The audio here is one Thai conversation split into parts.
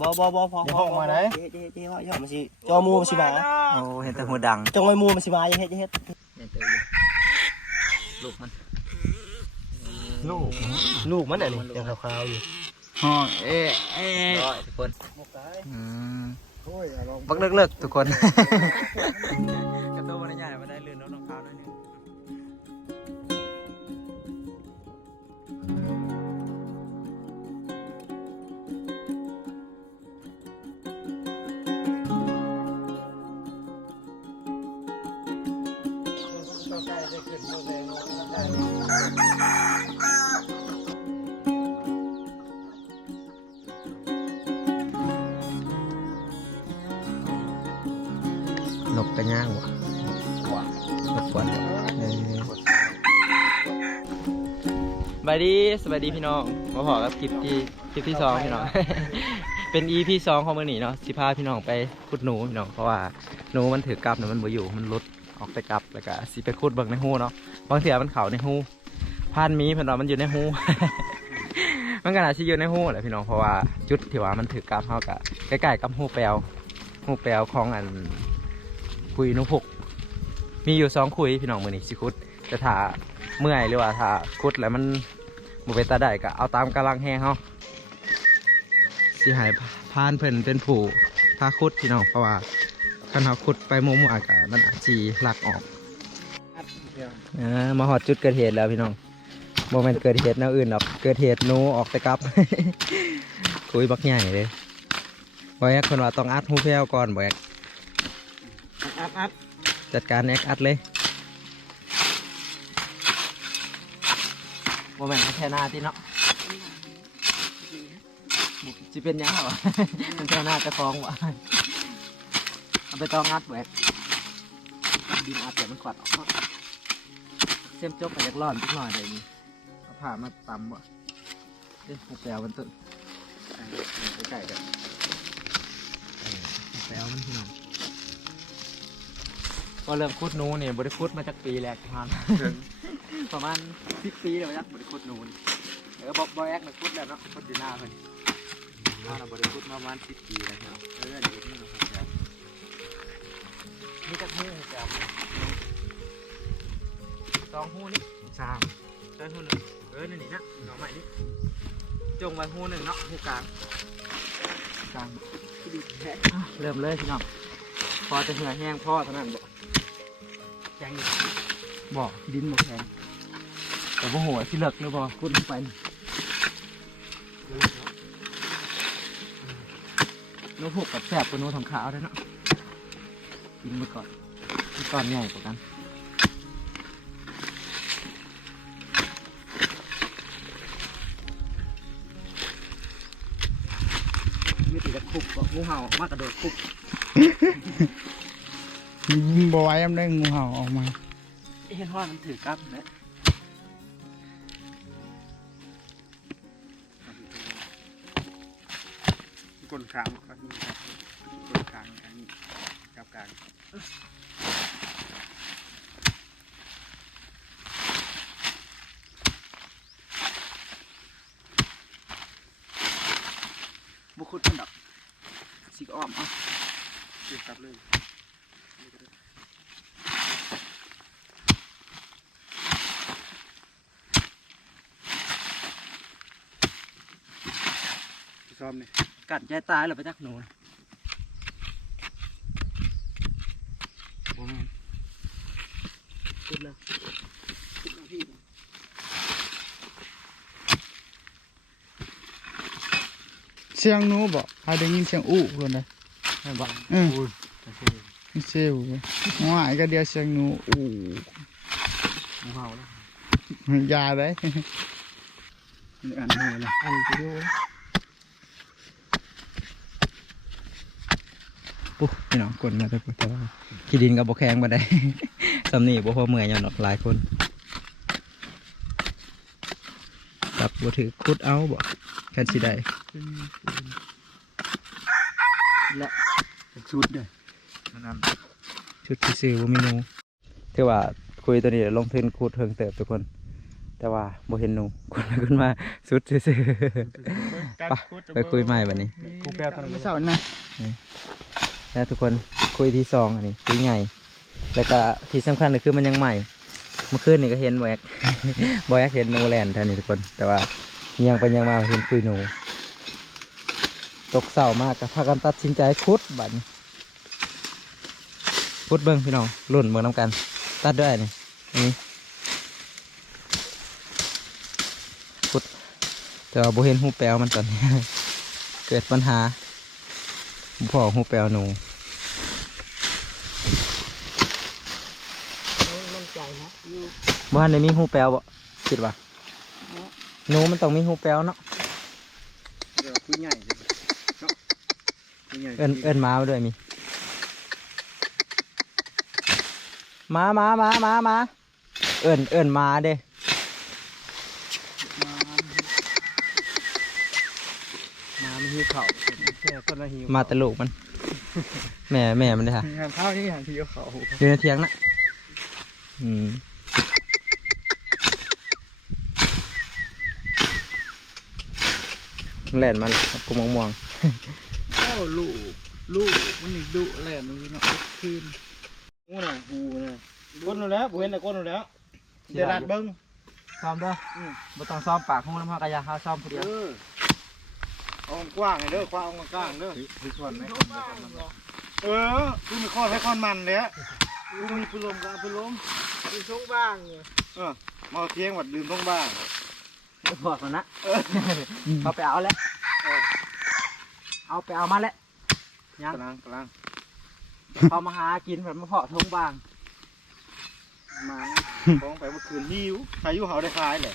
บ่บ่บ่พอเดี๋ยวห้องมาไหนเฮ็ดเฮ็ดเฮ็ดเฮ็ดเฮ็ดมันสิจอมูมันสิมาโอ้เห็นแต่หัวดังจองไอ้มูมันสิมาอย่าเฮ็ดอย่าเฮ็ดเนี่ยเจออยู่ลูกมันลูกลูกมันน่ะนี่ยังขาวๆอยู่ห้องเอ๊ะเอ๊ะทุกคนอืมบักเลิกๆทุกคนกระโตมัน บายดีสวัสดีพี่น้องมาพอกับคลิปที่คลิปที่สองพี่น้อง เป็น EP สองของมือหนีเนาะสิพาพี่น้องไปขุดหนูพี่น้องเพราะว่าหนูมันถือกลับเนี่ยมันบ่อยู่มันลุดออกไปกลับแล้วก็สิไปขุดเบิ่งในหูเนาะบางเสียมันเข่าในหูพานมีเพิ่นว่ามันอยู่ในหู มันก็น่าสิอยู่ในหูแหละพี่น้องเพราะว่าจุดที่ว่ามันถือกลับเฮากะใกล้ๆกับหูแปลวหูแปลวของอันคุยนุพุก มีอยู่สองคุยพี่น้องมือหนีสิคุดแต่ถ้า เมื่อยหรือว่าถ้าคุดแล้วมันบ่เป็นตาได้ก็เอาตามกำลังแห้งเฮาสิใหายพานเพิ่นเป็นผู้พาคุดพี่น้องเพราะว่าคันเฮาคุดไปมุมอากาศมันอาจสิลักออกเออมาฮอดจุดเกิดเหตุแล้วพี่น้องบ่แม่นเกิดเหตุแนวอื่นหรอกเกิดเหตุหนูออกแต่กลับ คุยบักใหญ่เลยบ่แอกคนว่าต้องอัดหูแพ้วก่อนบ่แอกอัพอัพจัดการแอกอัดเลย โมแมนแค่หน้าที่เนาะจะเป็นยังเหรอมันแค่หน้าจะฟ้องวะเอาไปต้องอัดแหวกดินอัดแต่มันขวัดออกเนาะเส้นจบไปจากร้อนทุกหน่อยเลยนี่เอาผ้ามาตำวะเอ๊ะผูกแปลวมันตึ้งใกล้ๆกันเออผูกแปลมันพี่น้องก็เริ่มคุดนูเนี่ยบริคุดมาจากปีแรกประมาณ ประมาณสิบปีแล้วมาจากบริคุดหนูนี่เออบอกบอยแอกมาคุดแล้วเนาะคุดอยู่หน้าเพิ่นว่าเราบริคุดมาประมาณสิบปีแล้วเนาะเออเดี๋ยวนี้เราคุดแล้วนี่จากหูแซมสองหูนี่สามเต้นหูหนึ่งเออนี่นี่นะหน่อใหม่นี่จงไว้หูหนึ่งเนาะหูกลางกลางอะเริ่มเลยพี่น้องพอจะเหือแห้งพ่อเท่านั้นบ่แจงอยู่บ่ดินบ่แข็ง แต่บ่โหยที่เลิกหรือบ่คุดลงไปนี่โน้ตหกกับแสบกว่าโน้ตทำขาวได้เนาะกินไปก่อนมันก่อนใหญ่กว่ากันมีแต่จะคุบบ่งูเห่ามากกระโดดคุบบ่ไหว้ยามได้งูเห่าออกมา เห็นว่ามันถือกลับนะ กดขามครับตัวกดขามอันนี้กับกลางบุคุดมันดอกสิกอ้อมอะสิครับเลยซ้อมนี่ กัดใจตายแล้วไปจักหนูนะบ่แม่นขึ้นแล้วขึ้นแล้วพี่เสียงหนูบ่หาได้ยินเสียงอู้คนใดแม่นบอกอืมเสียวง่ายก็เดียวเสียงหนูอู้งูเห่าแล้วอยาได้นี่อันนี้เลยอันที่อยู่ ปุ๊บพี่น้องกดมาแต่ปุ๊บแต่ว่าขี้ดินกับบกแข็งมาได้สำนีบ่พอเมื่อยย้อนออกหลายคนจับบ่ถือคุดเอาบ่แค่สิได้และชุดเด้อนั่นชุดที่ซื้อบ่มีหนูถือว่าคุยตัวนี้ลงทุนคูดเทิงเติบทุกคน แต่ว่าบ่เห็นหนูคนละคนมาสุดซื่อการไปขุดไปคุยใหม่บัดนี้กูแปลตอนนี้เสาร์นะ แล้วทุกคนคุยที่สองอันนี้คุยใหญ่ แล้วก็ที่สำคัญก็คือมันยังใหม่ เมื่อคืนนี่ก็เห็นบอยกบอยกเห็นโนแลนด์ท่านนี้ทุกคน แต่ว่ายังไปยังมาเห็นคุยหนู ตกเศร้ามากก็พากันตัดสินใจคุดบันคุดเบิ้งพี่น้องรุ่นเบิ้งน้ำกัน ตัดด้วยนี่นนี้คุดแต่ว่าบเห็นหูแปลวมันตอนนี้ เกิดปัญหา พ่อหูแปลวหนูมั่นใจนะอยู่บ้านในมีหูแปลวบ่คิดว่าหนูมันต้องมีหูแปลวเนาะเดี๋ยวคุยใหญ่เลยเนาะคุยใหญ่เอิ้นเอิ้นหมามาด้วยมีหมาหมาหมาหมาหมาเอิ้นเอิ้นหมาเด้มามันหิวเข่า แค่คนละหิวมาแต่ลูกมัน แม่แม่มันเด้อค่ะมีหันข้าวนี่หันหิวเข่าอยู่ในเทียงนะอืมแล่นมันกูมองมองโอ้ลูกลูกมันอีกดุแหละมันเนาะคืนงูน่ะหูน่ะก้นหนูแล้วบ่เห็นแต่ก้นหนูแล้วเดี๋ยวรัดเบิ้งซ้อมเด้ออืมบ่ต้องซ้อมปากของน้ำพากระยาข้าวซ้อมผู้เดียว เออ เอากว้างไงเด้อกว้างเอากว้างเด้อคือส่วนไหนเออคือมีข้อให้ข้อนมันเลยอะกูมีพุลมกับพุลมอยู่ช่องบ้างเนี่ยเออมาเอาเทียงวัดดื่มต้องบ้างพอดมันนะเออเขาไปเอาแล้วเออเอาไปเอามาแล้วยังกำลังกำลังเขามาหากินแบบมาเพาะทงบางมาฟ้องไปเมื่อคืนหิวใครอยู่เขาได้ขายเลย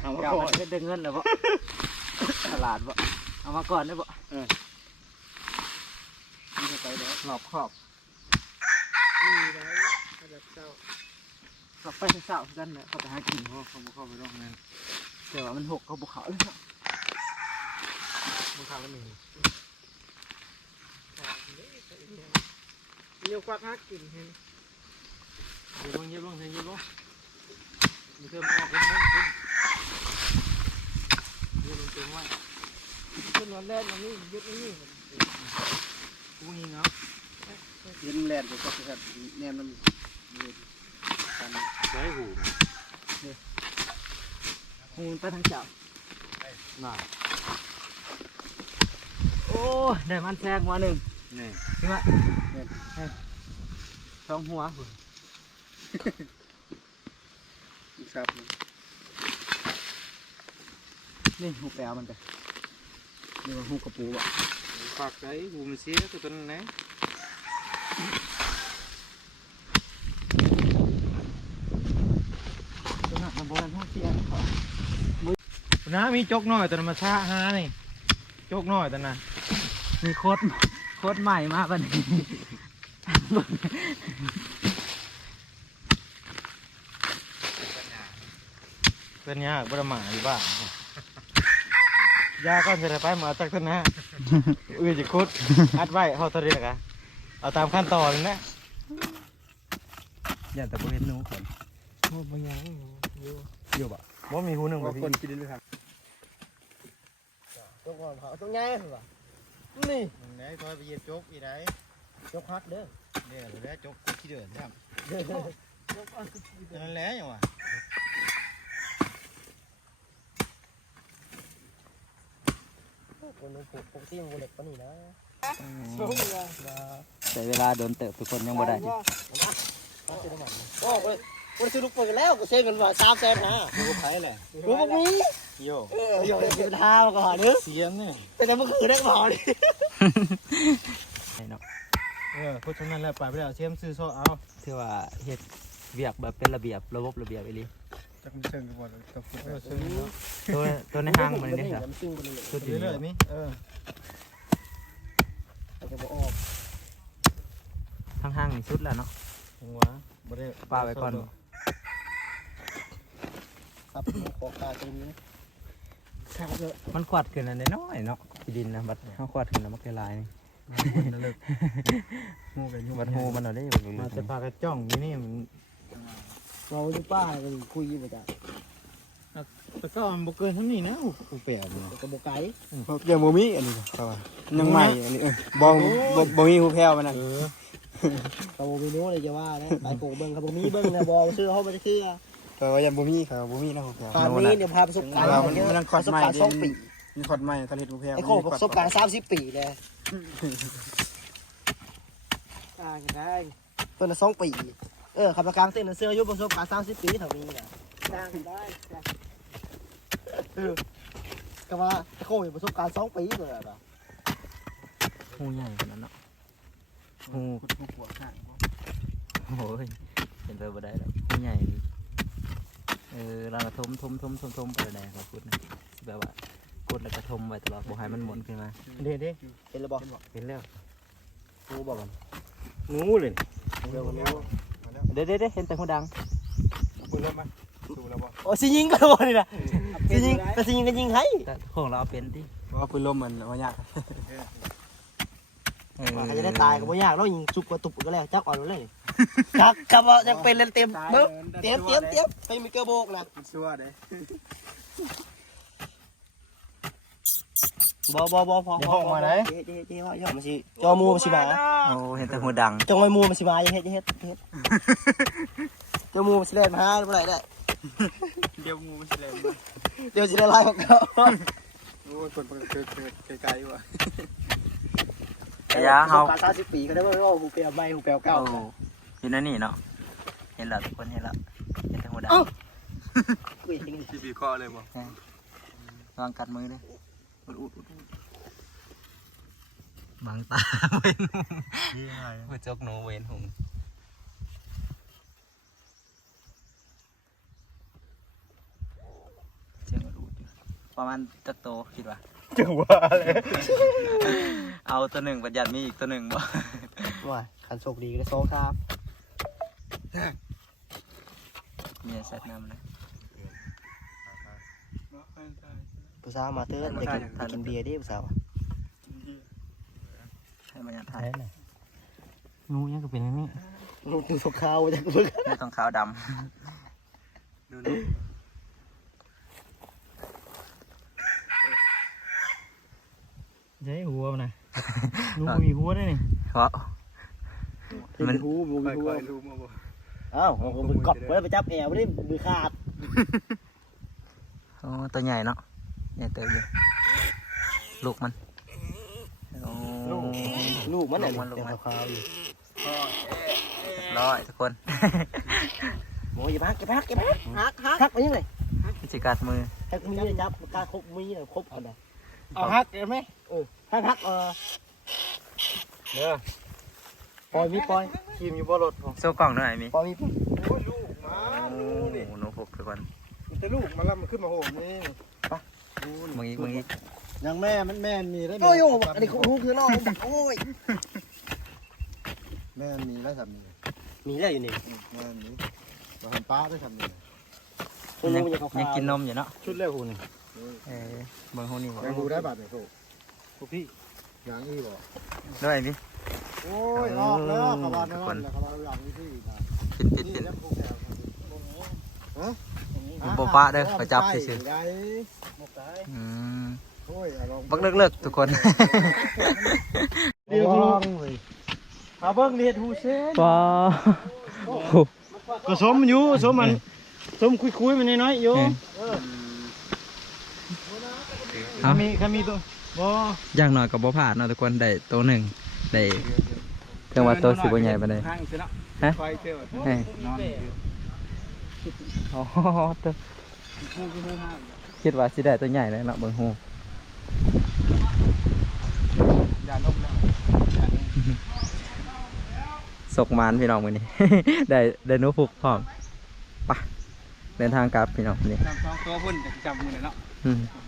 เอามาเก่าก่อนเด้เงินเลยบ่ตลาดบ่ เอามาก่อนได้บ่นี่ไปแล้วหลอบขอบมีไรระดับเจ้าขอบไปเศร้าๆกันเลยเขาไปหากินโอ้เขาบ่เข้าไปร่องนั้นแต่ว่ามันหกเขาบุเขาเลยเนาะมึงทำแล้วมึงเดี๋ยวควักฮักกินให้เย็บลงเย็บลงเย็บลงมีเพิ่มออกเป็นมุ่งขึ้นเย็บลงเต็มไว้ ขึ้นวันแรกมันนี่ยึดนี่มันกูยิงเนาะเย็นแลนด์ก็จะแนมน้ำกันใช้หูหูมันไปทางเจ้าน่าโอ้ได้มันแทรกมาหนึ่งนี่ใช่ไหมสองหัวพุ่นครับนี่หูแปลมันไป นี่ว่าหูกระปูบ่ฝากใจหูมันเสียตัวนั้นนะตัวนั้นมันโบราณห้องเสียเขานะมีจกน้อยตัวนั้นมาช้าฮานี่จกน้อยตัวนั้นมีโคตรโคตรใหม่มากกว่านี้เป็นยากบรมาอยู่บ้าน ยาก็จะได้ไปมาจากต้นนะเอื้อจะคุดอัดไว้เขาตัวนี้นะเอาตามขั้นตอนเลยนะอย่าแต่บ่เห็นหนูก่อนโอ้บางอย่างอยู่อยู่บ่ว่ามีหูหนึ่งว่าบ่คนพี่กินเลยครับต้องก่อนเผาต้องง่ายเหรอนี่ไหนคอยไปเหยียบจกอีไหนยกฮักเด้อเนี่ยเหลือจกกุดที่เดินครับยกฮักนั่นแหละอย่างวะ คนนึงปลูกปกติมันเล็กกว่านี้นะสูงเลยมาใช้เวลาโดนเติบทุกคนยังบ่ได้โอ้ยกูซื้อลูกปืนแล้วกูเซ็นกันว่าสามแสนห้ากูไผ่แหละกูบอกนี้โยเออโยนกินท้ามาก่อนนึกเสียมนี่แต่แต่เมื่อคืนได้พอดิเนาะเออพูดเท่านั้นแหละไปไปแล้วเสียมซื้อโซ่เอาถือว่าเฮ็ดเวียกแบบเป็นระเบียบระบบระเบียบอีหลี จะมีเชิงกันบ่ตัวฟุตเออเชิงเนาะตัวตัวในห้างมันนี่ครับมันซึ่งไปเลยตัวดีเรื่อยๆมิเออจะบอกออกทางห้างนี่สุดแล้วเนาะหัวบ่ได้ปลาไว้ก่อนครับขอกาตรงนี้มันขวัดขึ้นอันน้อยเนาะที่ดินนะบัดเฮาขวัดขึ้นแล้วมันกลายนี่นั่นเลยหูกันอยู่บัดฮูมันเอาได้บ่รู้มาจะพากันจ้องอยู่นี่มัน เราดูป้ากันคุยมาจ้ะแต่ก็มันบ่เกินเท่านี้นะกูแปลกนะกระบอกไก่เดี๋ยวบ่มีอันนี้ก็ว่ายังใหม่อันนี้เออบ่บ่บ่มีหูแพ้วมันน่ะกระบอกมีนู้เลยจะว่านะไปโกเบิ้งกระบอกมีเบิ้งนะบอเชื่อเขาไม่ได้เชื่อแต่ว่ายังบ่มีครับบ่มีนะหูแพ้วตอนนี้เดี๋ยวพาประสบการณ์เรามันเยอะมันยังประสบการณ์คอร์สใหม่สองปีมีคอดใหม่ตอนเฮ็ดหูแพ้วไอ้โคประสบการณ์สามสิบปีเลยได้ได้ตัวละสองปี เออขับประกลางเส้นเสื้ออายุประสบการณ์สามสิบปีเท่านี้นะได้ได้เออก็ว่าไอ้โคมีประสบการณ์สองปีเลยอะหูใหญ่ขนาดนั้นเนาะหูโอ้ยเห็นไปบ่ได้แล้วหูใหญ่เออเราก็ทมทมทมทมทมไปได้ครับพูดนะแบบว่ากดแล้วก็ทมไว้ตลอดบ่ให้มันหมุนขึ้นมาเด็ดดิเห็นแล้วบอกเห็นแล้วงูบอกมันงูเลยเดี๋ยวมันงูเด้เด้เด้เห็นแต่หูดังปืนเริ่มมาสู้แล้วบ่โอ้สิยิงก็โดนนี่นะสิยิงแต่สิยิงก็ยิงให้แต่ของเราเอาเป็นที่เพราะว่าปืนลมมันว่ายากว่าใครจะได้ตายก็ไม่ยากเนาะยิงจุกกระตุกก็แล้วจักอ่อนเลยจักกับว่ายังเป็นเลยเต็มเบิ้มเตรียมเตรียมเตรียมไปมีเกระโบกนะมันชั่วเด้ บอบอบอพอเฮ็ดเฮ็ดเฮ็ดว่าย่อมันสิจอมูมันสิมาโอ้เห็นแต่หูดังจงไอ้มูมันสิมาอย่าเฮ็ดอย่าเฮ็ดอย่าเฮ็ดจอมูมันสิเล่นมาหาบ่ได้ได้ เดี๋ยวงูมันสิแล่นมาเดี๋ยวสิได้ไล่ของเขาโอ้ยคนมันเกิดเกิดไกลๆว่ะระยะเฮาสามสิบปีก็ได้ว่าหูเปียวใหม่หูเปียวเก่า โอ้เห็นนั่นนี่เนาะเห็นแล้วทุกคนเห็นแล้วเห็นแต่หูดังคุยจริงสิบีคอเลยบ่ระวังกัดมือเลย อุดอุดอุดอุดบังตาเว้นหุงนี่ไงเพื่อจกหนูเว้นหุงเสียงอุดอุดอยู่ประมาณจักโตคิดว่า จังว่าเลยเอาตัวหนึ่งประหยัดมีอีกตัวหนึ่งบ่ ว่าคันโชคดีก็ได้สองครับมีเซตนำเลย ผู้สาวมาเตือนอยากกินอยากกินเบียร์ดิผู้สาวให้มันยัดถ่ายงูยังก็เป็นอย่างนี้นุ่งตุ้งสกขาวจากเบิ่งไม่ต้องขาวดดูนี่ใช่หัวมันนะงูมีหัวได้นี่ำเพราะมันหูมูค่หูอยๆรู้มาบ่อ้าวผมไปกอบไว้ไปจับแอวไม่ได้มือขาด โอ้ตัวใหญ่เนาะ ใหญ่เติบอยู่ลูกมันโอ้ลูกมันน่ะลูกมันลูกแต่มันขาวๆอยู่ร้อยทุกคนโอ้ยอย่าพักอย่าพักอย่าพักฮักฮักฮักไปยังไงพิจิกัดมือฮักมีเลยจับกล้าคบมีเลยคบกันนะเอาฮักได้ไหมฮักฮักเออเด้อปล่อยมีปล่อยขี่อยู่บ่รถผมโซ่กล่องหน่อยมีปล่อยมีปล่อยโอ้ยลูกมาโอ้ลูกนี่หนูพกทุกคนมันจะลูกมาแล้วมันขึ้นมาโหมนี่ มึงอีกมึงอีกอย่างแม่มันแม่มีได้โอ้ยโอ้อันนี้หูคือน้องโอ้ยแม่มีได้สามีมีแล้วอยู่นี่แม่มีเราทำป้าได้สามีตัวยันี้งมันจะขาวๆยังกินนมอยู่เนาะชุดแรกหูนี่เออเบิ่งหูนี่บ่แม่ดูได้บาทไหมโซ่พวกพี่อย่างนี้บ่ด้วยพี่โอ้ยออกแล้วกระบาดนั่นแหละกระบาดอย่างนี้ที่นะปิดปิดนี่ปิดแล้วผูกแถวอยู่บ่ปะเด้อเขาจับซื่อได้ๆ อืมโอ้ยเอาลองบักเลิกๆทุกคนเดี๋ยวหูเอาเบิ่งเรียดหูเส้นว้าก็สมอยู่สมมันสมคุยๆมันน้อยๆอยู่เอามีใครมีตัวบ่อย่างน้อยก็บ่ผ่านเนาะทุกคนได้ตัวหนึ่งได้เครื่องว่าตัวสิบ่ใหญ่ปานใดทางสิเนาะฮะไฟเที่ยวเฮ้ยนอนอ๋อตัว คิดว่าสิได้ตัวใหญ่เลยเนาะเบิ่งหูยานมนะสกมานพี่น้องมื้อนี้ ได้ได้หนูผูกพร้อมไปะเดินทางกลับพี่น้องมื้อนี้จำสองตัวพุ่นจะจำมือเนาะอืมอยู่ว่า